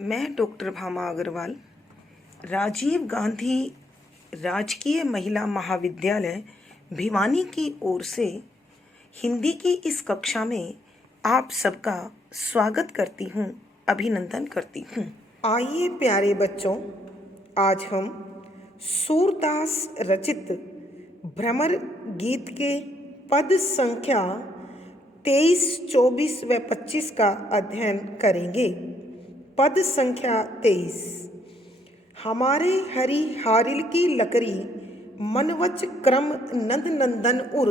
मैं डॉक्टर भामा अग्रवाल राजीव गांधी राजकीय महिला महाविद्यालय भिवानी की ओर से हिंदी की इस कक्षा में आप सबका स्वागत करती हूँ, अभिनंदन करती हूँ। आइए प्यारे बच्चों, आज हम सूरदास रचित भ्रमर गीत के पद संख्या 23, 24 व 25 का अध्ययन करेंगे। पद संख्या 23। हमारे हरि हारिल की लकड़ी मनवच क्रम नंद नंदन उर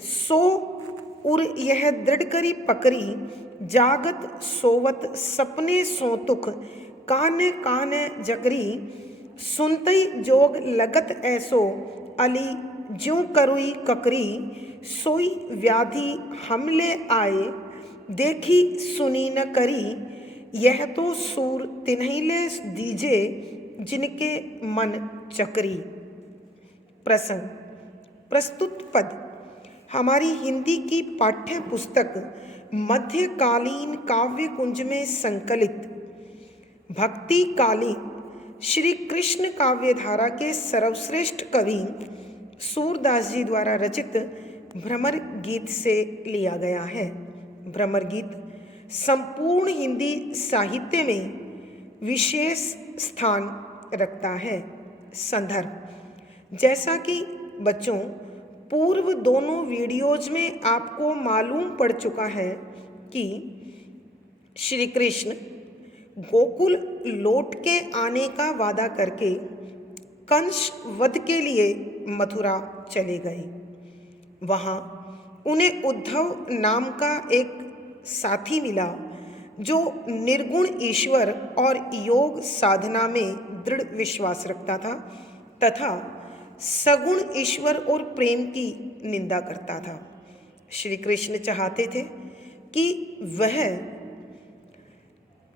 सो उर यह दृढ़ करी पकड़ी जागत सोवत सपने सोतुख काने काने जगरी सुनतई जोग लगत ऐसो अली ज्यों करुई ककरी सोई व्याधि हमले आए देखी सुनी न करी यह तो सूर तिन्हिले दीजे जिनके मन चकरी। प्रसंग। प्रस्तुत पद हमारी हिंदी की पाठ्य पुस्तक मध्यकालीन काव्य कुंज में संकलित भक्ति कालीन श्री कृष्ण काव्य धारा के सर्वश्रेष्ठ कवि सूरदास जी द्वारा रचित भ्रमर गीत से लिया गया है। भ्रमर गीत संपूर्ण हिंदी साहित्य में विशेष स्थान रखता है। संदर्भ। जैसा कि बच्चों पूर्व दोनों वीडियोज में आपको मालूम पड़ चुका है कि श्री कृष्ण गोकुल लौट के आने का वादा करके कंस वध के लिए मथुरा चले गए। वहाँ उन्हें उद्धव नाम का एक साथी मिला जो निर्गुण ईश्वर और योग साधना में दृढ़ विश्वास रखता था तथा सगुण ईश्वर और प्रेम की निंदा करता था। श्री कृष्ण चाहते थे कि वह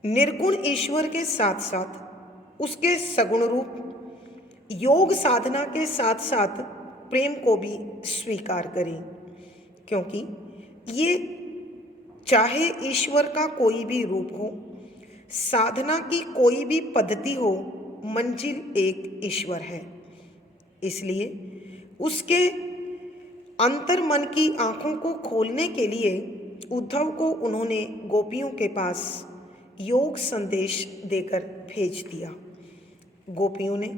निर्गुण ईश्वर के साथ साथ उसके सगुण रूप योग साधना के साथ साथ प्रेम को भी स्वीकार करें, क्योंकि ये चाहे ईश्वर का कोई भी रूप हो, साधना की कोई भी पद्धति हो, मंजिल एक ईश्वर है। इसलिए उसके अंतर मन की आंखों को खोलने के लिए उद्धव को उन्होंने गोपियों के पास योग संदेश देकर भेज दिया। गोपियों ने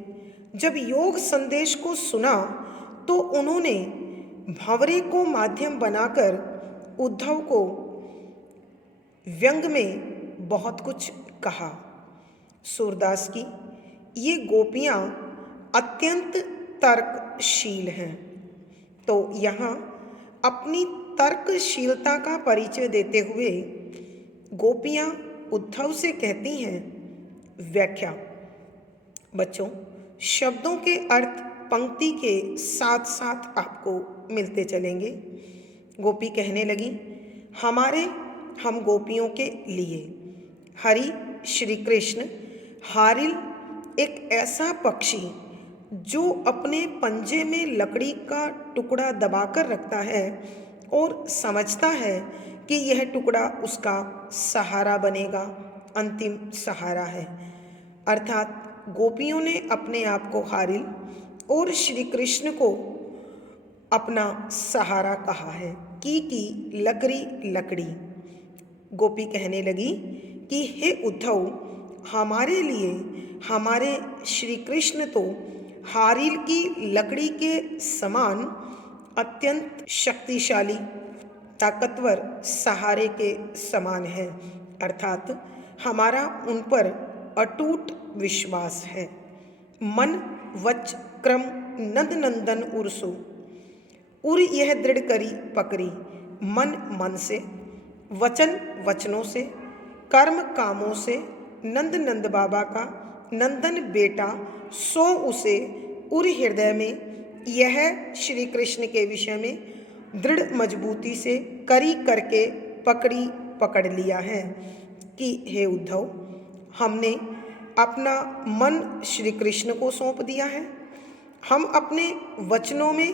जब योग संदेश को सुना तो उन्होंने भंवरे को माध्यम बनाकर उद्धव को व्यंग में बहुत कुछ कहा। सूरदास की ये गोपियाँ अत्यंत तर्कशील हैं, तो यहाँ अपनी तर्कशीलता का परिचय देते हुए गोपियाँ उद्धव से कहती हैं। व्याख्या। बच्चों, शब्दों के अर्थ पंक्ति के साथ साथ आपको मिलते चलेंगे। गोपी कहने लगी, हम गोपियों के लिए हरि श्री कृष्ण हारिल एक ऐसा पक्षी जो अपने पंजे में लकड़ी का टुकड़ा दबाकर रखता है और समझता है कि यह टुकड़ा उसका सहारा बनेगा, अंतिम सहारा है। अर्थात गोपियों ने अपने आप को हारिल और श्री कृष्ण को अपना सहारा कहा है। की लकड़ी। गोपी कहने लगी कि हे उद्धव, हमारे लिए हमारे श्री कृष्ण तो हारिल की लकड़ी के समान अत्यंत शक्तिशाली ताकतवर सहारे के समान है। अर्थात हमारा उन पर अटूट विश्वास है। मन वच क्रम नंद नंदन उर्सु उर यह दृढ़ करी पकड़ी। मन से, वचन वचनों से, कर्म कामों से नंद नंद बाबा का नंदन बेटा सो उसे उर हृदय में यह श्री कृष्ण के विषय में दृढ़ मजबूती से करी करके पकड़ लिया है कि हे उद्धव, हमने अपना मन श्री कृष्ण को सौंप दिया है। हम अपने वचनों में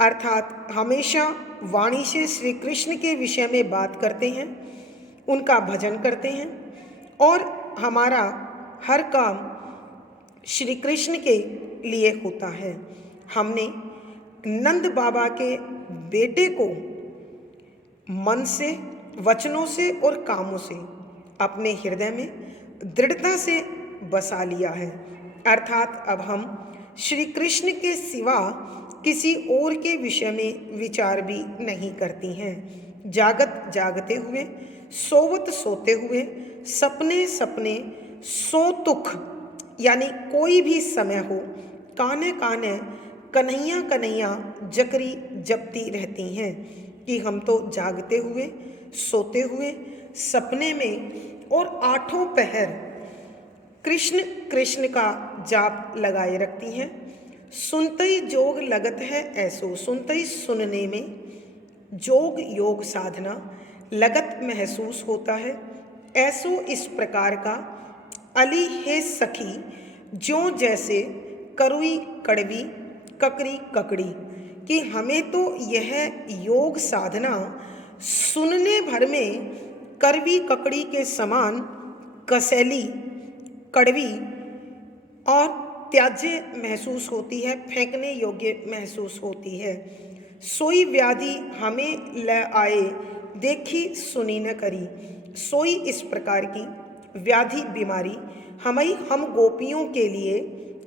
अर्थात हमेशा वाणी से श्री कृष्ण के विषय में बात करते हैं, उनका भजन करते हैं और हमारा हर काम श्री कृष्ण के लिए होता है। हमने नंद बाबा के बेटे को मन से, वचनों से और कामों से अपने हृदय में दृढ़ता से बसा लिया है। अर्थात अब हम श्री कृष्ण के सिवा किसी और के विषय में विचार भी नहीं करती हैं। जागत जागते हुए, सोवत सोते हुए, सपने सपने, सोतुख यानी कोई भी समय हो, काने काने कन्हैया कन्हैया जकरी जपती रहती हैं कि हम तो जागते हुए, सोते हुए, सपने में और आठों पहर कृष्ण कृष्ण का जाप लगाए रखती हैं। सुनते ही जोग लगत है ऐसो, सुनते ही सुनने में जोग योग साधना लगत महसूस होता है। ऐसो इस प्रकार का अली है सखी, जो जैसे करुई कड़वी ककड़ी ककड़ी, कि हमें तो यह योग साधना सुनने भर में करवी ककड़ी के समान कसैली, कड़वी और त्याज्य महसूस होती है, फेंकने योग्य महसूस होती है। सोई व्याधि हमें ल आए, देखी सुनी न करी। सोई इस प्रकार की व्याधि बीमारी हम गोपियों के लिए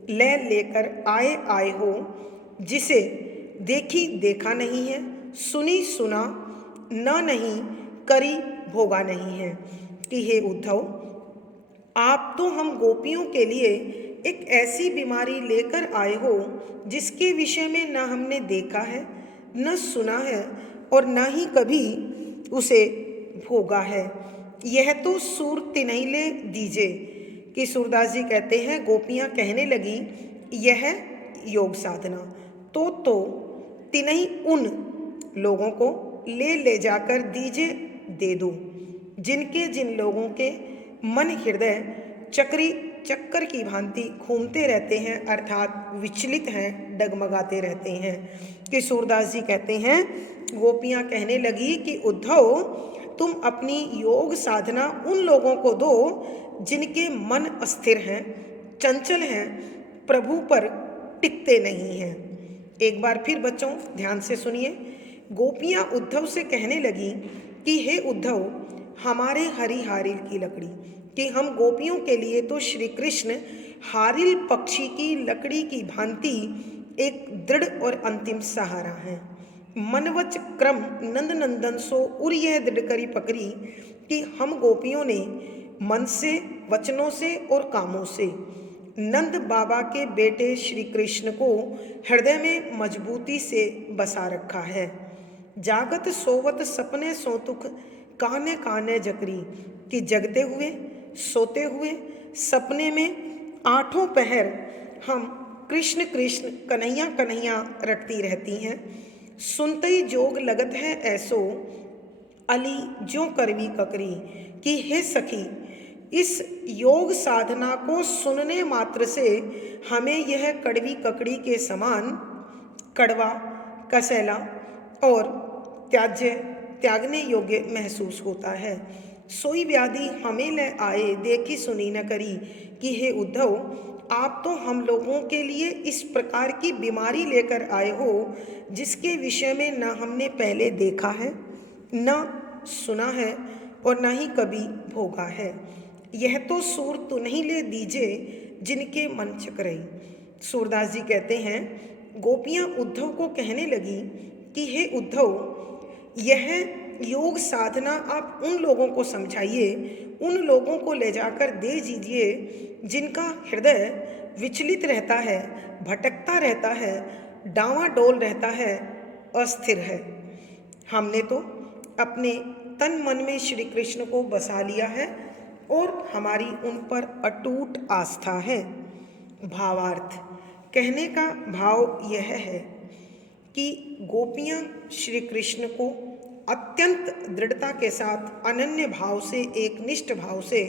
लेकर आए हो, जिसे देखी देखा नहीं है, सुनी सुना न नहीं, करी भोगा नहीं है। कि हे उद्धव, आप तो हम गोपियों के लिए एक ऐसी बीमारी लेकर आए हो जिसके विषय में न हमने देखा है, न सुना है और न ही कभी उसे भोगा है। यह तो सूर तिनैले दीजे। कि सूरदास जी कहते हैं, गोपियाँ कहने लगी यह योग साधना तो तिनई उन लोगों को ले जाकर दीजे, दे दो, जिन लोगों के मन हृदय चक्कर की भांति घूमते रहते हैं, अर्थात विचलित हैं, डगमगाते रहते हैं। कि सूरदास जी कहते हैं, गोपियाँ कहने लगी कि उद्धव, तुम अपनी योग साधना उन लोगों को दो जिनके मन अस्थिर हैं, चंचल हैं, प्रभु पर टिकते नहीं हैं। एक बार फिर बच्चों ध्यान से सुनिए। गोपियाँ उद्धव से कहने लगी कि हे उद्धव, हमारे हरी हारिल की लकड़ी, कि हम गोपियों के लिए तो श्री कृष्ण हारिल पक्षी की लकड़ी की भांति एक दृढ़ और अंतिम सहारा है। मनवच क्रम नंद नंदन सो उर यह दृढ़ करी पकड़ी, कि हम गोपियों ने मन से, वचनों से और कामों से नंद बाबा के बेटे श्री कृष्ण को हृदय में मजबूती से बसा रखा है। जागत सोवत सपने सोतुख, काने काने जकरी, कि जगते हुए, सोते हुए, सपने में आठों पहर हम कृष्ण कृष्ण कन्हैया कन्हैया रटती रहती हैं। सुनते ही जोग लगत है ऐसो, अली जो करवी ककरी, कि हे सखी, इस योग साधना को सुनने मात्र से हमें यह कड़वी ककड़ी के समान कड़वा, कसैला और त्यागने योग्य महसूस होता है। सोई व्याधि हमें ले आए, देखी सुनी न करी। कि हे उद्धव, आप तो हम लोगों के लिए इस प्रकार की बीमारी लेकर आए हो जिसके विषय में न हमने पहले देखा है, न सुना है और न ही कभी भोगा है। यह तो सूर तो नहीं ले दीजे जिनके मन चकराई। सूरदास जी कहते हैं, गोपियाँ उद्धव को कहने लगी कि हे उद्धव, यह योग साधना आप उन लोगों को समझाइए, उन लोगों को ले जाकर दे दीजिए जिनका हृदय विचलित रहता है, भटकता रहता है, डांवाडोल रहता है, अस्थिर है। हमने तो अपने तन मन में श्री कृष्ण को बसा लिया है और हमारी उन पर अटूट आस्था है। भावार्थ कहने का भाव यह है कि गोपियाँ श्री कृष्ण को अत्यंत दृढ़ता के साथ, अनन्य भाव से, एक निष्ठ भाव से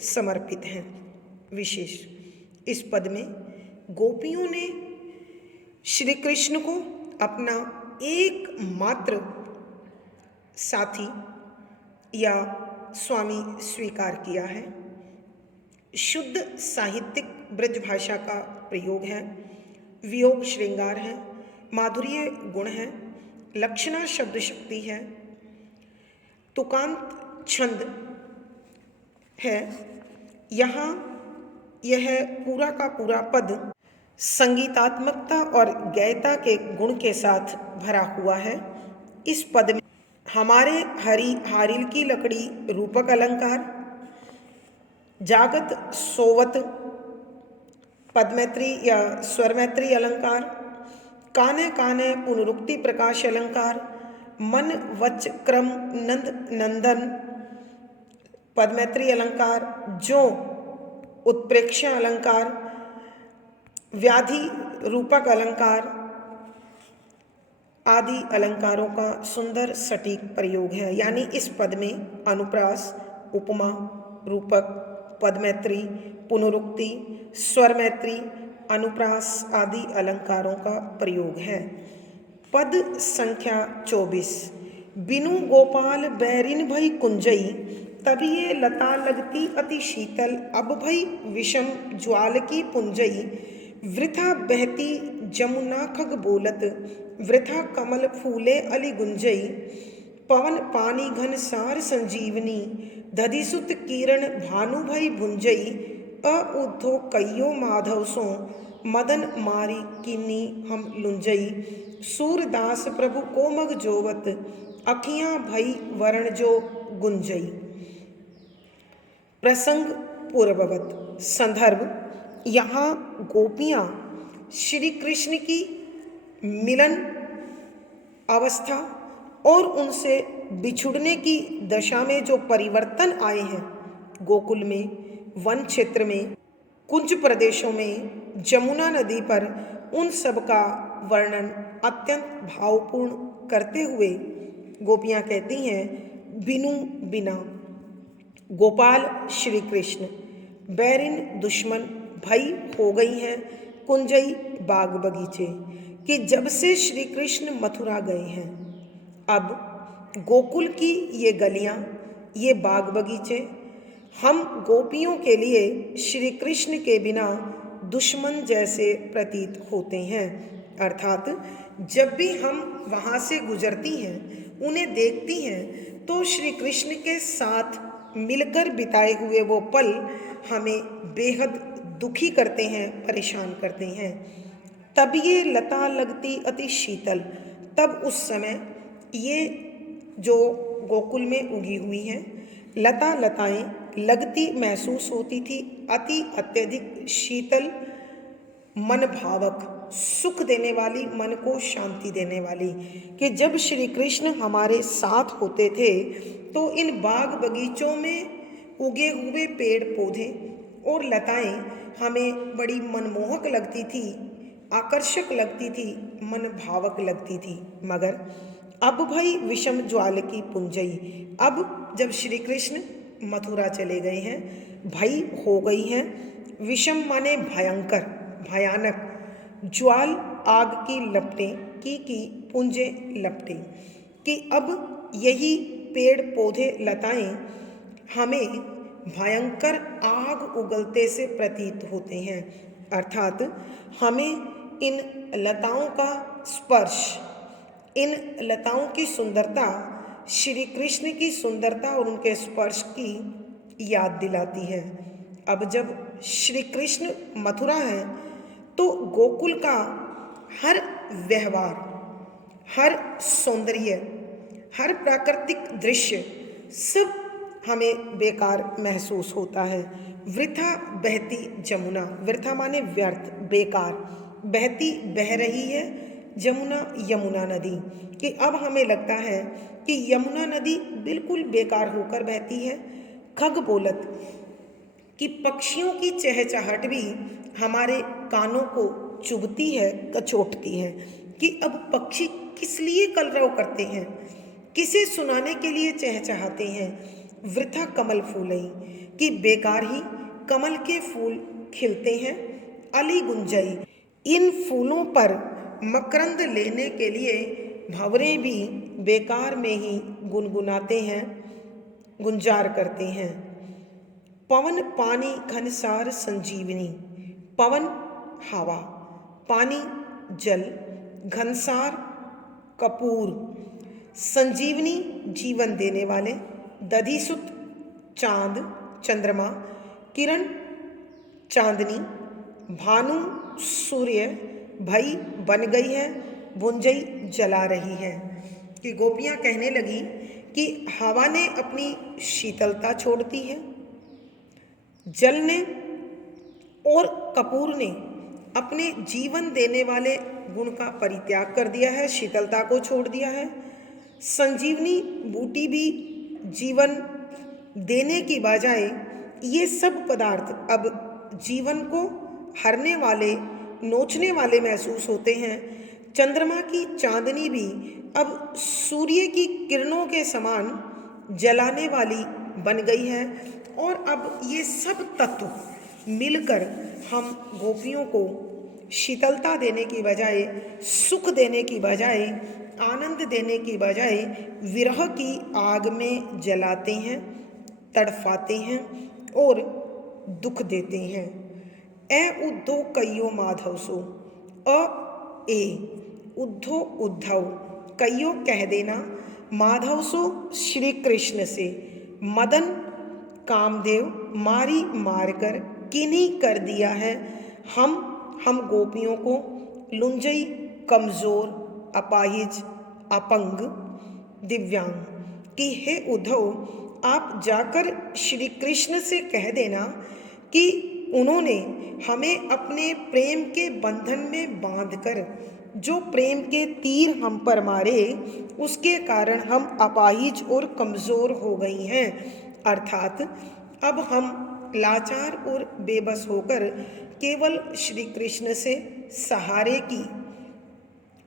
समर्पित हैं। विशेष इस पद में गोपियों ने श्री कृष्ण को अपना एकमात्र साथी या स्वामी स्वीकार किया है। शुद्ध साहित्यिक ब्रज भाषा का प्रयोग है। वियोग श्रृंगार है, माधुर्य गुण है, लक्षणा शब्द शक्ति है, तुकांत छंद है। यहाँ यह पूरा का पूरा पद संगीतात्मकता और गयता के गुण के साथ भरा हुआ है। इस पद में हमारे हारिल की लकड़ी रूपक अलंकार, जागत सोवत पदमैत्री या स्वरमैत्री अलंकार, काने काने पुनरुक्ति प्रकाश अलंकार, मन वच क्रम नंद नंदन पदमैत्री अलंकार, जो उत्प्रेक्षा अलंकार, व्याधि रूपक अलंकार आदि अलंकारों का सुंदर सटीक प्रयोग है। यानी इस पद में अनुप्रास, उपमा, रूपक, पदमैत्री, पुनरुक्ति, स्वरमैत्री, अनुप्रास आदि अलंकारों का प्रयोग है। पद संख्या 24। बिनु गोपाल बैरिन भई कुंजई, तभी ये लता लगती अति शीतल, अब भई विषम ज्वाल की पुंजई, वृथा बहती जमुना खग बोलत, वृथा कमल फूले अली गुंजई, पवन पानी घन सार संजीवनी, दधिसुत किरण भानु भई भुंजई, अउद्धो कइयो माधव सो, मदन मारी किन्नी हम लुंजई, सूरदास प्रभु कोमग जोवत, अखियां भई वरण जो गुंजई। प्रसंग पूर्ववत। संदर्भ, यहाँ गोपियाँ श्री कृष्ण की मिलन अवस्था और उनसे बिछुड़ने की दशा में जो परिवर्तन आए हैं, गोकुल में, वन क्षेत्र में, कुंज प्रदेशों में, जमुना नदी पर, उन सब का वर्णन अत्यंत भावपूर्ण करते हुए गोपियाँ कहती हैं, बिनु बिना, गोपाल श्री कृष्ण, बैरिन दुश्मन भई हो गई हैं कुंजई बाग बगीचे, कि जब से श्री कृष्ण मथुरा गए हैं, अब गोकुल की ये गलियां, ये बाग बगीचे हम गोपियों के लिए श्री कृष्ण के बिना दुश्मन जैसे प्रतीत होते हैं। अर्थात जब भी हम वहाँ से गुजरती हैं, उन्हें देखती हैं, तो श्री कृष्ण के साथ मिलकर बिताए हुए वो पल हमें बेहद दुखी करते हैं, परेशान करते हैं। तब ये लता लगती अति शीतल, तब उस समय ये जो गोकुल में उगी हुई हैं लताएं लगती महसूस होती थी, अति अत्यधिक शीतल, मन भावक, सुख देने वाली, मन को शांति देने वाली, कि जब श्री कृष्ण हमारे साथ होते थे तो इन बाग बगीचों में उगे हुए पेड़ पौधे और लताएं हमें बड़ी मनमोहक लगती थी, आकर्षक लगती थी, मन भावक लगती थी। मगर अब भई विषम ज्वाल की पुंजई, अब जब श्री कृष्ण मथुरा चले गए हैं, भई हो गई हैं, विषम माने भयंकर, भयानक, ज्वाल आग की लपटें, की पुंजे लपटें, कि अब यही पेड़ पौधे लताएं हमें भयंकर आग उगलते से प्रतीत होते हैं। अर्थात हमें इन लताओं का स्पर्श, इन लताओं की सुंदरता श्री कृष्ण की सुंदरता और उनके स्पर्श की याद दिलाती है। अब जब श्री कृष्ण मथुरा है तो गोकुल का हर व्यवहार, हर सौंदर्य, हर प्राकृतिक दृश्य सब हमें बेकार महसूस होता है। वृथा बहती जमुना, वृथा माने व्यर्थ, बेकार, बहती बह रही है जमुना, यमुना नदी, कि अब हमें लगता है कि यमुना नदी बिल्कुल बेकार होकर बहती है। खग बोलत, कि पक्षियों की चहचहाट भी हमारे कानों को चुभती है, कचोटती है, कि अब पक्षी किस लिए कलरव करते हैं, किसे सुनाने के लिए चहचहाते हैं। वृथा कमल फूलई, कि बेकार ही कमल के फूल खिलते हैं। अली गुंजई, इन फूलों पर मकरंद लेने के लिए भंवरे भी बेकार में ही गुनगुनाते हैं, गुंजार करते हैं। पवन पानी घनसार संजीवनी। पवन हवा, पानी जल, घनसार कपूर, संजीवनी जीवन देने वाले, दधिसुत चांद चंद्रमा, किरण चांदनी, भानु सूर्य, भई बन गई है, भुंजई जला रही है। कि गोपियाँ कहने लगी कि हवा ने अपनी शीतलता छोड़ दी है, जल ने और कपूर ने अपने जीवन देने वाले गुण का परित्याग कर दिया है, शीतलता को छोड़ दिया है। संजीवनी बूटी भी जीवन देने की बजाय ये सब पदार्थ अब जीवन को हरने वाले, नोचने वाले महसूस होते हैं। चंद्रमा की चांदनी भी अब सूर्य की किरणों के समान जलाने वाली बन गई है। और अब ये सब तत्व मिलकर हम गोपियों को शीतलता देने की बजाय, सुख देने की बजाय, आनंद देने की बजाय विरह की आग में जलाते हैं, तड़फाते हैं और दुख देते हैं। ए उद्धव कइयो माधव सो, ए उद्धव उद्धव, कइयो कह देना, माधव सो श्री कृष्ण से, मदन कामदेव मारी मार कर किन्हीं कर दिया है हम गोपियों को, लुंजई कमजोर, अपाहिज, अपंग, दिव्यांग। कि हे उद्धव, आप जाकर श्री कृष्ण से कह देना कि उन्होंने हमें अपने प्रेम के बंधन में बांधकर जो प्रेम के तीर हम पर मारे, उसके कारण हम अपाहिज और कमज़ोर हो गई हैं। अर्थात अब हम लाचार और बेबस होकर केवल श्री कृष्ण से सहारे की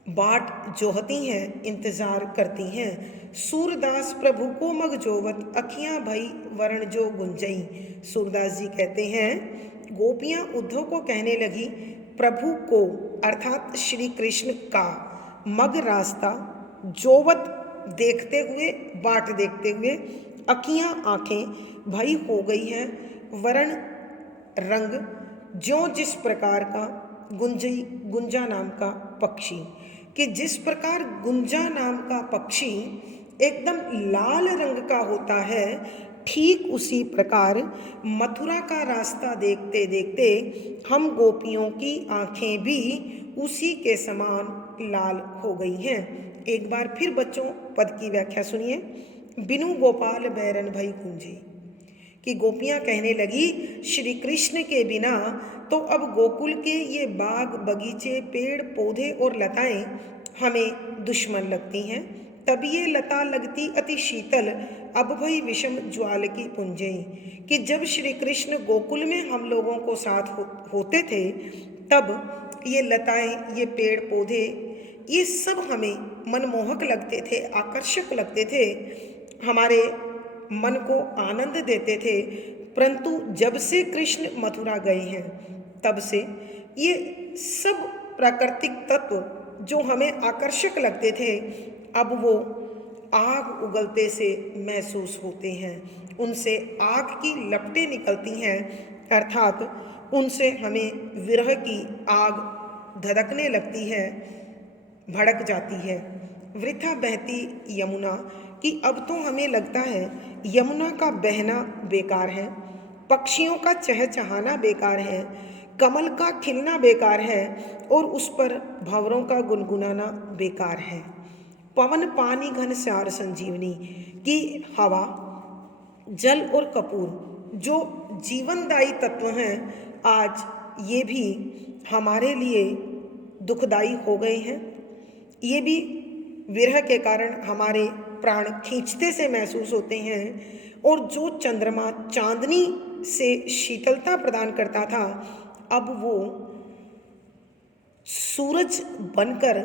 बाट जोहती हैं, इंतज़ार करती हैं। सूरदास प्रभु को मग जोवत, अखियाँ भई वरण जो गुंजई। सूरदास जी कहते हैं, गोपियाँ उद्धव को कहने लगी, प्रभु को अर्थात श्री कृष्ण का मग रास्ता, जोवत देखते हुए, बाट देखते हुए, अखियाँ आँखें भई हो गई हैं, वरण रंग, ज्यों जिस प्रकार का, गुंजई गुंजा नाम का पक्षी। कि जिस प्रकार गुंजा नाम का पक्षी एकदम लाल रंग का होता है, ठीक उसी प्रकार मथुरा का रास्ता देखते देखते हम गोपियों की आंखें भी उसी के समान लाल हो गई हैं। एक बार फिर बच्चों पद की व्याख्या सुनिए। बिनु गोपाल बैरन भई कुंजी। कि गोपियाँ कहने लगी, श्री कृष्ण के बिना तो अब गोकुल के ये बाग बगीचे, पेड़ पौधे और लताएं हमें दुश्मन लगती हैं। तब ये लता लगती अति शीतल, अब भई विषम ज्वाल की पुंजई। कि जब श्री कृष्ण गोकुल में हम लोगों को साथ होते थे, तब ये लताएं, ये पेड़ पौधे, ये सब हमें मनमोहक लगते थे, आकर्षक लगते थे, हमारे मन को आनंद देते थे। परंतु जब से कृष्ण मथुरा गए हैं, तब से ये सब प्राकृतिक तत्व जो हमें आकर्षक लगते थे, अब वो आग उगलते से महसूस होते हैं। उनसे आग की लपटें निकलती हैं, अर्थात उनसे हमें विरह की आग धधकने लगती है, भड़क जाती है। वृथा बहती यमुना। कि अब तो हमें लगता है यमुना का बहना बेकार है, पक्षियों का चहचहाना बेकार है, कमल का खिलना बेकार है और उस पर भंवरों का गुनगुनाना बेकार है। पवन पानी घनसार संजीवनी। कि हवा, जल और कपूर जो जीवनदायी तत्व हैं, आज ये भी हमारे लिए दुखदाई हो गए हैं। ये भी विरह के कारण हमारे प्राण खींचते से महसूस होते हैं। और जो चंद्रमा चांदनी से शीतलता प्रदान करता था, अब वो सूरज बनकर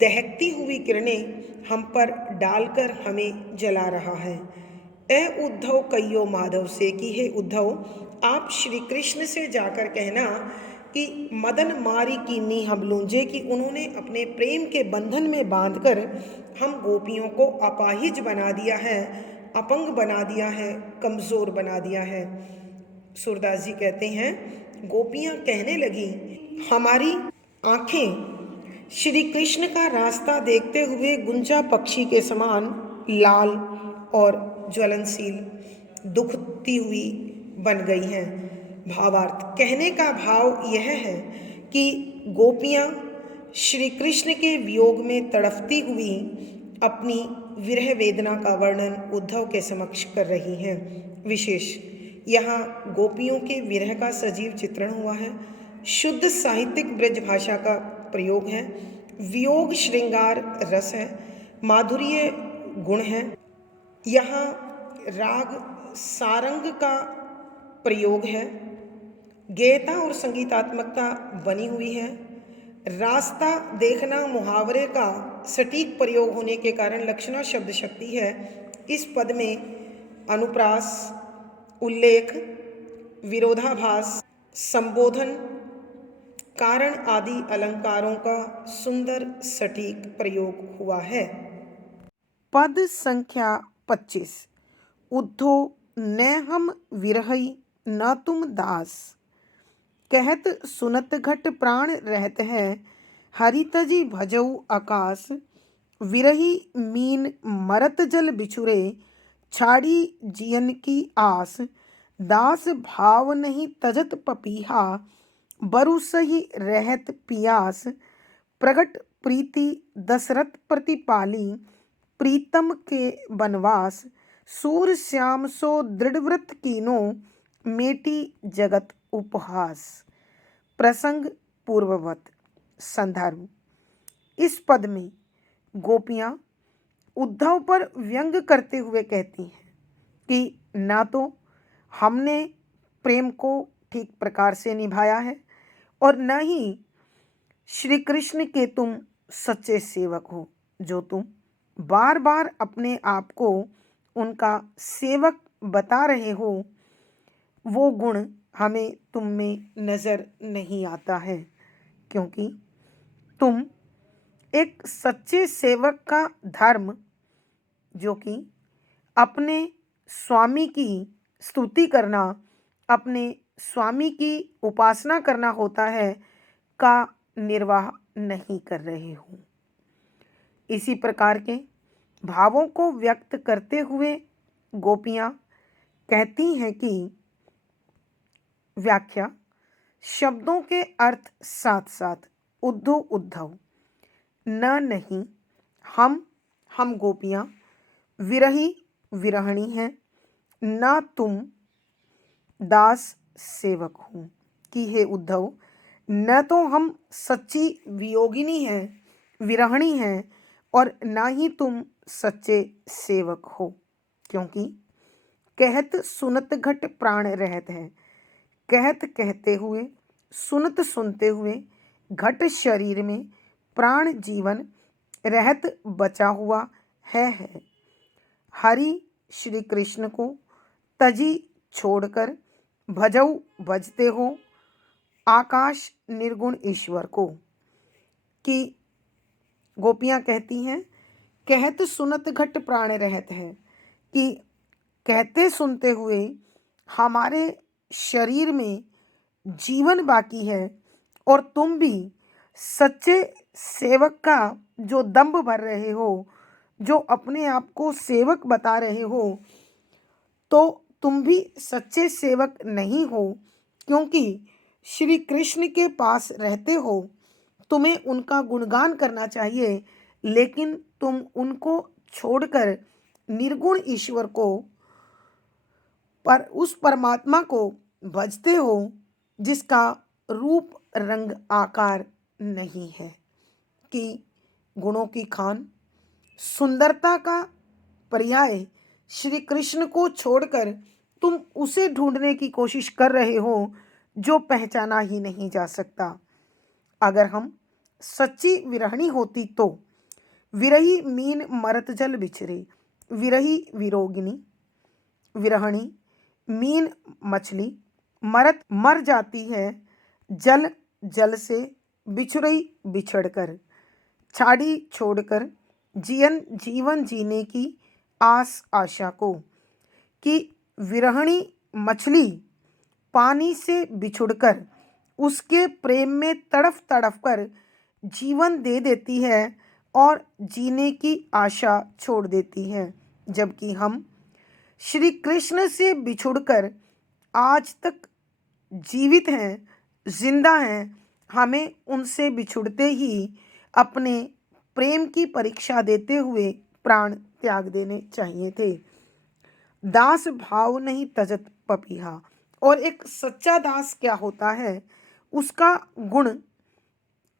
दहकती हुई किरणें हम पर डालकर हमें जला रहा है। ए उद्धव कइयो माधव से। कि हे उद्धव, आप श्री कृष्ण से जाकर कहना कि मदन मारी कीनी हम लूंजे। कि उन्होंने अपने प्रेम के बंधन में बांधकर हम गोपियों को अपाहिज बना दिया है, अपंग बना दिया है, कमज़ोर बना दिया है। सूरदास जी कहते हैं, गोपियां कहने लगी, हमारी आंखें श्री कृष्ण का रास्ता देखते हुए गुंजा पक्षी के समान लाल और ज्वलनशील दुखती हुई बन गई हैं। भावार्थ, कहने का भाव यह है कि गोपियां श्री कृष्ण के वियोग में तड़फती हुई अपनी विरह वेदना का वर्णन उद्धव के समक्ष कर रही हैं। विशेष यहाँ गोपियों के विरह का सजीव चित्रण हुआ है। शुद्ध साहित्यिक ब्रज भाषा का प्रयोग है। वियोग श्रृंगार रस है, माधुर्य गुण है। यहाँ राग सारंग का प्रयोग है, गेयता और संगीतात्मकता बनी हुई है। रास्ता देखना मुहावरे का सटीक प्रयोग होने के कारण लक्षणा शब्द शक्ति है। इस पद में अनुप्रास, उल्लेख, विरोधाभास, संबोधन, कारण आदि अलंकारों का सुंदर सटीक प्रयोग हुआ है। पद संख्या 25। उद्धो न हम विरहई न तुम दास, कहत सुनत घट प्राण रहत है, हरितजी भजऊ आकाश, विरही मीन मरत जल बिछुरे, छाड़ी जियन की आस, दास भाव नहीं तजत पपीहा, बरु सही रहत पियास, प्रगट प्रीति दशरथ प्रतिपाली, प्रीतम के बनवास, सूर श्याम सो दृढ़व्रत कीनो, मेटी जगत उपहास। प्रसंग पूर्ववत। संदर्भ, इस पद में गोपियां उद्धव पर व्यंग करते हुए कहती हैं कि ना तो हमने प्रेम को ठीक प्रकार से निभाया है और न ही श्री कृष्ण के तुम सच्चे सेवक हो, जो तुम बार बार अपने आप को उनका सेवक बता रहे हो, वो गुण हमें तुम में नज़र नहीं आता है, क्योंकि तुम एक सच्चे सेवक का धर्म, जो कि अपने स्वामी की स्तुति करना, अपने स्वामी की उपासना करना होता है, का निर्वाह नहीं कर रहे हो। इसी प्रकार के भावों को व्यक्त करते हुए गोपियां कहती हैं कि व्याख्या, शब्दों के अर्थ साथ साथ उद्धव उद्धव, न नहीं, हम गोपियां, विरही विरहणी हैं, न तुम दास सेवक हूँ, कि हे उद्धव, न तो हम सच्ची वियोगिनी हैं, विरहणी हैं, और ना ही तुम सच्चे सेवक हो, क्योंकि कहत सुनत घट प्राण रहत है। कहत कहते हुए, सुनत सुनते हुए, घट शरीर में, प्राण जीवन, रहत बचा हुआ है। हरि श्री कृष्ण को तजी छोड़कर भजऊ भजते हो, आकाश निर्गुण ईश्वर को। कि गोपियां कहती हैं, कहत सुनत घट प्राण रहत है, कि कहते सुनते हुए हमारे शरीर में जीवन बाकी है, और तुम भी सच्चे सेवक का जो दंभ भर रहे हो, जो अपने आप को सेवक बता रहे हो, तो तुम भी सच्चे सेवक नहीं हो, क्योंकि श्री कृष्ण के पास रहते हो, तुम्हें उनका गुणगान करना चाहिए, लेकिन तुम उनको छोड़कर निर्गुण ईश्वर को, पर उस परमात्मा को भजते हो जिसका रूप रंग आकार नहीं है। कि गुणों की खान, सुंदरता का पर्याय श्री कृष्ण को छोड़कर तुम उसे ढूंढने की कोशिश कर रहे हो जो पहचाना ही नहीं जा सकता। अगर हम सच्ची विरहणी होती तो विरही मीन मरत जल बिछरे, विरही विरोगिनी, विरहणी मीन मछली, मरत मर जाती है, जल जल से, बिछुरई बिछड़कर, छाड़ी छोड़कर, जियन जीवन जीने की आस आशा को। कि विरहणी मछली पानी से बिछुड़कर उसके प्रेम में तड़फ तड़फ कर जीवन दे देती है और जीने की आशा छोड़ देती है, जबकि हम श्री कृष्ण से बिछुड़कर आज तक जीवित हैं, जिंदा हैं। हमें उनसे बिछुड़ते ही अपने प्रेम की परीक्षा देते हुए प्राण त्याग देने चाहिए थे। दास भाव नहीं तजत पपीहा। और एक सच्चा दास क्या होता है, उसका गुण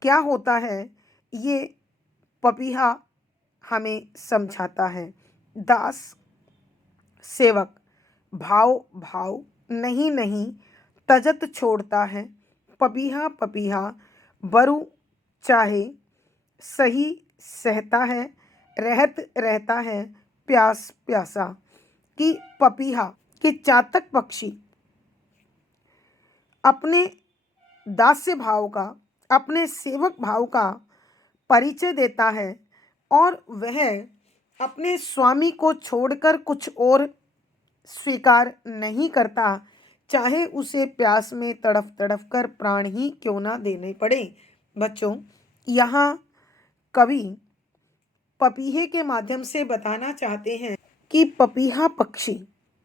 क्या होता है, ये पपीहा हमें समझाता है। दास सेवक भाव भाव नहीं नहीं तजत छोड़ता है। पपीहा पपीहा बरु चाहे सही सहता है, रहत रहता है प्यास प्यासा। कि पपीहा कि चातक पक्षी अपने दास्य भाव का, अपने सेवक भाव का परिचय देता है और वह अपने स्वामी को छोड़कर कुछ और स्वीकार नहीं करता, चाहे उसे प्यास में तड़फ तड़फ कर प्राण ही क्यों ना देने पड़े। बच्चों, यहाँ कवि पपीहे के माध्यम से बताना चाहते हैं कि पपीहा पक्षी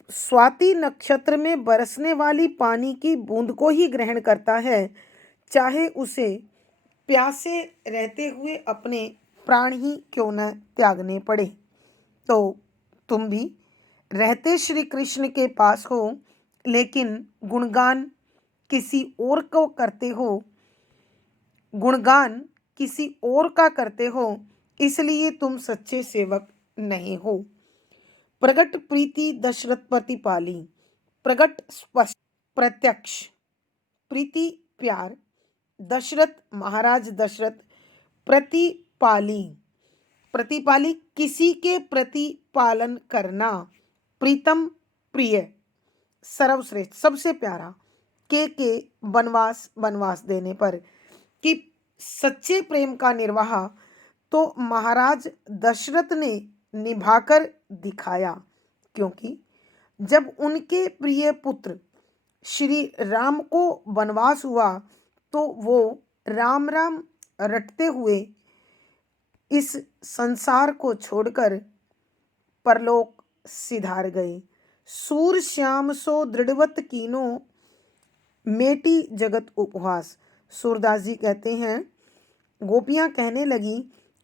स्वाति नक्षत्र में बरसने वाली पानी की बूंद को ही ग्रहण करता है, चाहे उसे प्यासे रहते हुए अपने प्राण ही क्यों न त्यागने पड़े। तो तुम भी रहते श्री कृष्ण के पास हो, लेकिन गुणगान किसी और को करते हो, गुणगान किसी और का करते हो, इसलिए तुम सच्चे सेवक नहीं हो। प्रगट प्रीति दशरथ प्रतिपाली। प्रगट स्पष्ट प्रत्यक्ष, प्रीति प्यार, दशरथ महाराज दशरथ, प्रतिपाली प्रतिपाली किसी के प्रति पालन करना, प्रीतम प्रिय, सर्वश्रेष्ठ सबसे प्यारा, के वनवास वनवास देने पर। कि सच्चे प्रेम का निर्वाह तो महाराज दशरथ ने निभाकर दिखाया, क्योंकि जब उनके प्रिय पुत्र श्री राम को वनवास हुआ तो वो राम राम रटते हुए इस संसार को छोड़कर परलोक सिधार गए। सूर श्याम सो दृढ़वत कीनो, मेटी जगत उपहास। सूरदास जी कहते हैं, गोपियां कहने लगी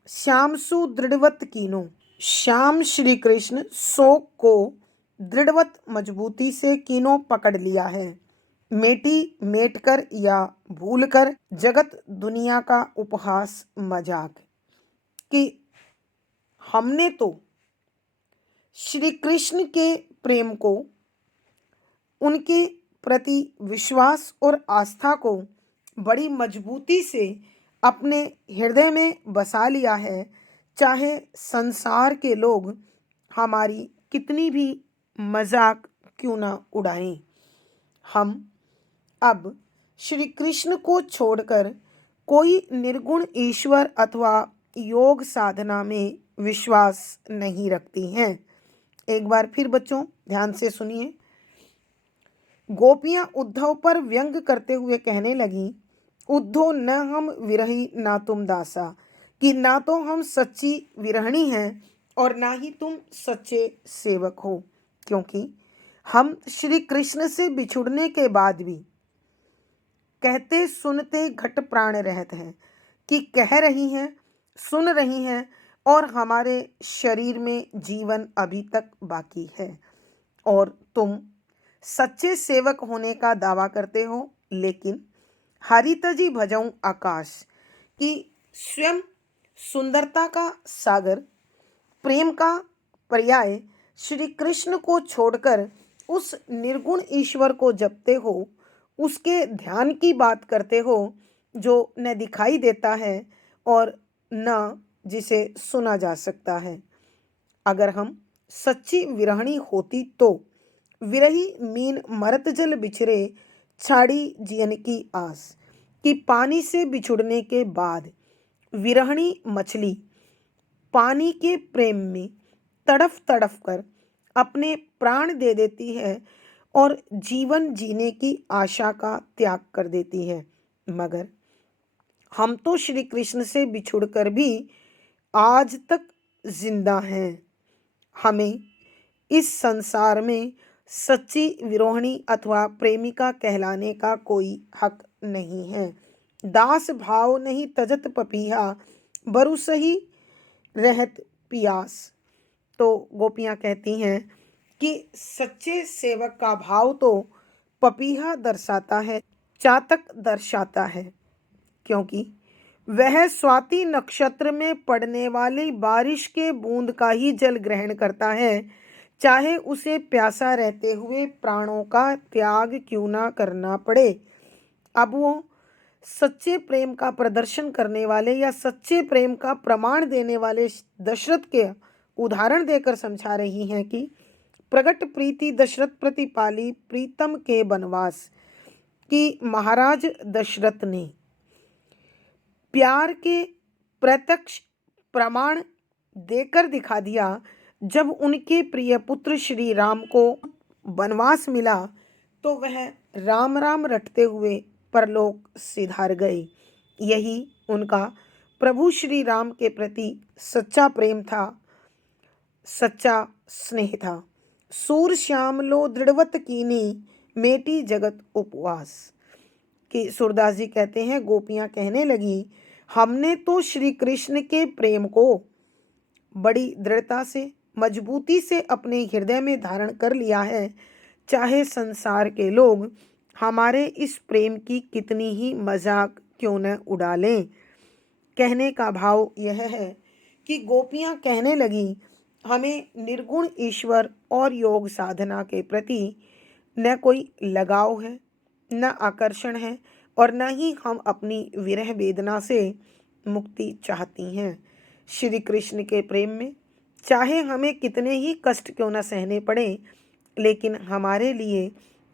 श्याम सु दृढ़वत कीनो, श्याम श्री कृष्ण शोक को दृढ़वत मजबूती से कीनो पकड़ लिया है, मेटी मेट कर या भूल कर, जगत दुनिया का उपहास मजाक। कि हमने तो श्री कृष्ण के प्रेम को, उनके प्रति विश्वास और आस्था को बड़ी मजबूती से अपने हृदय में बसा लिया है, चाहे संसार के लोग हमारी कितनी भी मजाक क्यों ना उड़ाएं। हम अब श्री कृष्ण को छोड़कर कोई निर्गुण ईश्वर अथवा योग साधना में विश्वास नहीं रखती हैं। एक बार फिर बच्चों ध्यान से सुनिए। गोपियां उद्धव पर व्यंग करते हुए कहने लगी, उद्धव न हम विरही ना तुम दासा। कि ना तो हम सच्ची विरहणी हैं और ना ही तुम सच्चे सेवक हो, क्योंकि हम श्री कृष्ण से बिछुड़ने के बाद भी कहते सुनते घट प्राण रहत हैं। कि कह रही हैं, सुन रही हैं और हमारे शरीर में जीवन अभी तक बाकी है, और तुम सच्चे सेवक होने का दावा करते हो, लेकिन हरितजी भजऊं आकाश। कि स्वयं सुंदरता का सागर, प्रेम का पर्याय श्री कृष्ण को छोड़कर उस निर्गुण ईश्वर को जपते हो, उसके ध्यान की बात करते हो जो न दिखाई देता है और न जिसे सुना जा सकता है। अगर हम सच्ची विरहणी होती तो विरही मीन मरत जल बिछरे, छाड़ी जियन की आस। कि पानी से बिछुड़ने के बाद विरहणी मछली पानी के प्रेम में तड़फ तड़फ कर अपने प्राण दे देती है और जीवन जीने की आशा का त्याग कर देती है। मगर हम तो श्री कृष्ण से बिछुड़कर भी आज तक जिंदा हैं। हमें इस संसार में सच्ची विरोहिणी अथवा प्रेमिका कहलाने का कोई हक नहीं है। दास भाव नहीं तजत पपीहा, बरु सही रहत पियास। तो गोपियां कहती हैं कि सच्चे सेवक का भाव तो पपीहा दर्शाता है, चातक दर्शाता है, क्योंकि वह स्वाति नक्षत्र में पड़ने वाली बारिश के बूंद का ही जल ग्रहण करता है, चाहे उसे प्यासा रहते हुए प्राणों का त्याग क्यों ना करना पड़े। अब वो सच्चे प्रेम का प्रदर्शन करने वाले या सच्चे प्रेम का प्रमाण देने वाले दशरथ के उदाहरण देकर समझा रही हैं कि प्रगट प्रीति दशरथ प्रतिपाली प्रीतम के बनवास, कि महाराज दशरथ ने प्यार के प्रत्यक्ष प्रमाण देकर दिखा दिया। जब उनके प्रिय पुत्र श्री राम को वनवास मिला तो वह राम राम रटते हुए परलोक सिधार गए। यही उनका प्रभु श्री राम के प्रति सच्चा प्रेम था, सच्चा स्नेह था। सूर श्याम लो दृढ़वत कीनी, मेटी जगत उपवास। कि सूरदास जी कहते हैं, गोपियां कहने लगी, हमने तो श्री कृष्ण के प्रेम को बड़ी दृढ़ता से, मजबूती से अपने हृदय में धारण कर लिया है, चाहे संसार के लोग हमारे इस प्रेम की कितनी ही मजाक क्यों न उड़ा लें। कहने का भाव यह है कि गोपियां कहने लगी, हमें निर्गुण ईश्वर और योग साधना के प्रति न कोई लगाव है, न आकर्षण है, और न ही हम अपनी विरह वेदना से मुक्ति चाहती हैं। श्री कृष्ण के प्रेम में चाहे हमें कितने ही कष्ट क्यों न सहने पड़े, लेकिन हमारे लिए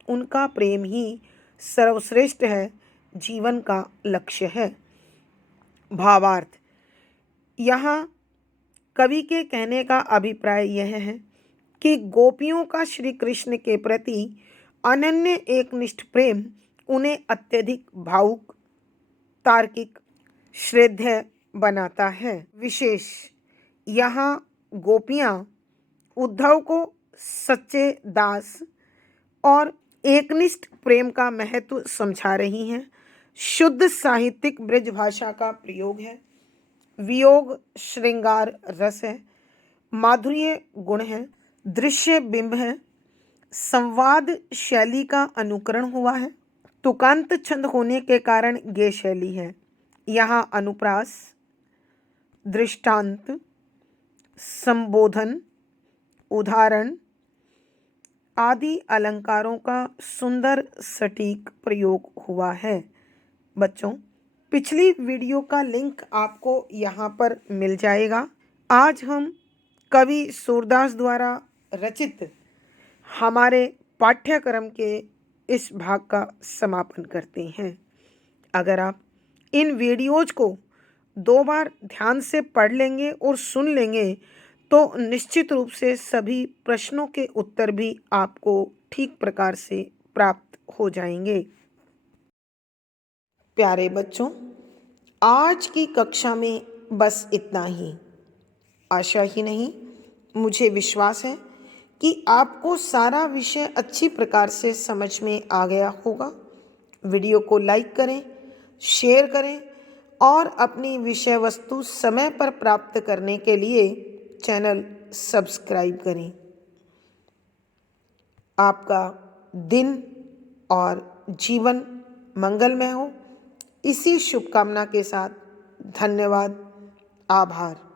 उनका प्रेम ही सर्वश्रेष्ठ है, जीवन का लक्ष्य है। भावार्थ, यहाँ कवि के कहने का अभिप्राय यह है कि गोपियों का श्री कृष्ण के प्रति अनन्य एकनिष्ठ प्रेम उन्हें अत्यधिक भावुक, तार्किक, श्रद्धेय बनाता है। विशेष यहाँ गोपियाँ उद्धव को सच्चे दास और एकनिष्ठ प्रेम का महत्व समझा रही हैं। शुद्ध साहित्यिक ब्रज भाषा का प्रयोग है, वियोग श्रृंगार रस है, माधुर्य गुण है, दृश्य बिंब है, संवाद शैली का अनुकरण हुआ है, तुकांत छंद होने के कारण गे शैली है। यहाँ अनुप्रास, दृष्टांत, संबोधन, उदाहरण आदि अलंकारों का सुंदर सटीक प्रयोग हुआ है। बच्चों, पिछली वीडियो का लिंक आपको यहाँ पर मिल जाएगा। आज हम कवि सूरदास द्वारा रचित हमारे पाठ्यक्रम के इस भाग का समापन करते हैं। अगर आप इन वीडियोज को 2 बार ध्यान से पढ़ लेंगे और सुन लेंगे तो निश्चित रूप से सभी प्रश्नों के उत्तर भी आपको ठीक प्रकार से प्राप्त हो जाएंगे। प्यारे बच्चों, आज की कक्षा में बस इतना ही। आशा ही नहीं, मुझे विश्वास है कि आपको सारा विषय अच्छी प्रकार से समझ में आ गया होगा। वीडियो को लाइक करें, शेयर करें और अपनी विषय वस्तु समय पर प्राप्त करने के लिए चैनल सब्सक्राइब करें। आपका दिन और जीवन मंगलमय हो, इसी शुभकामना के साथ धन्यवाद, आभार।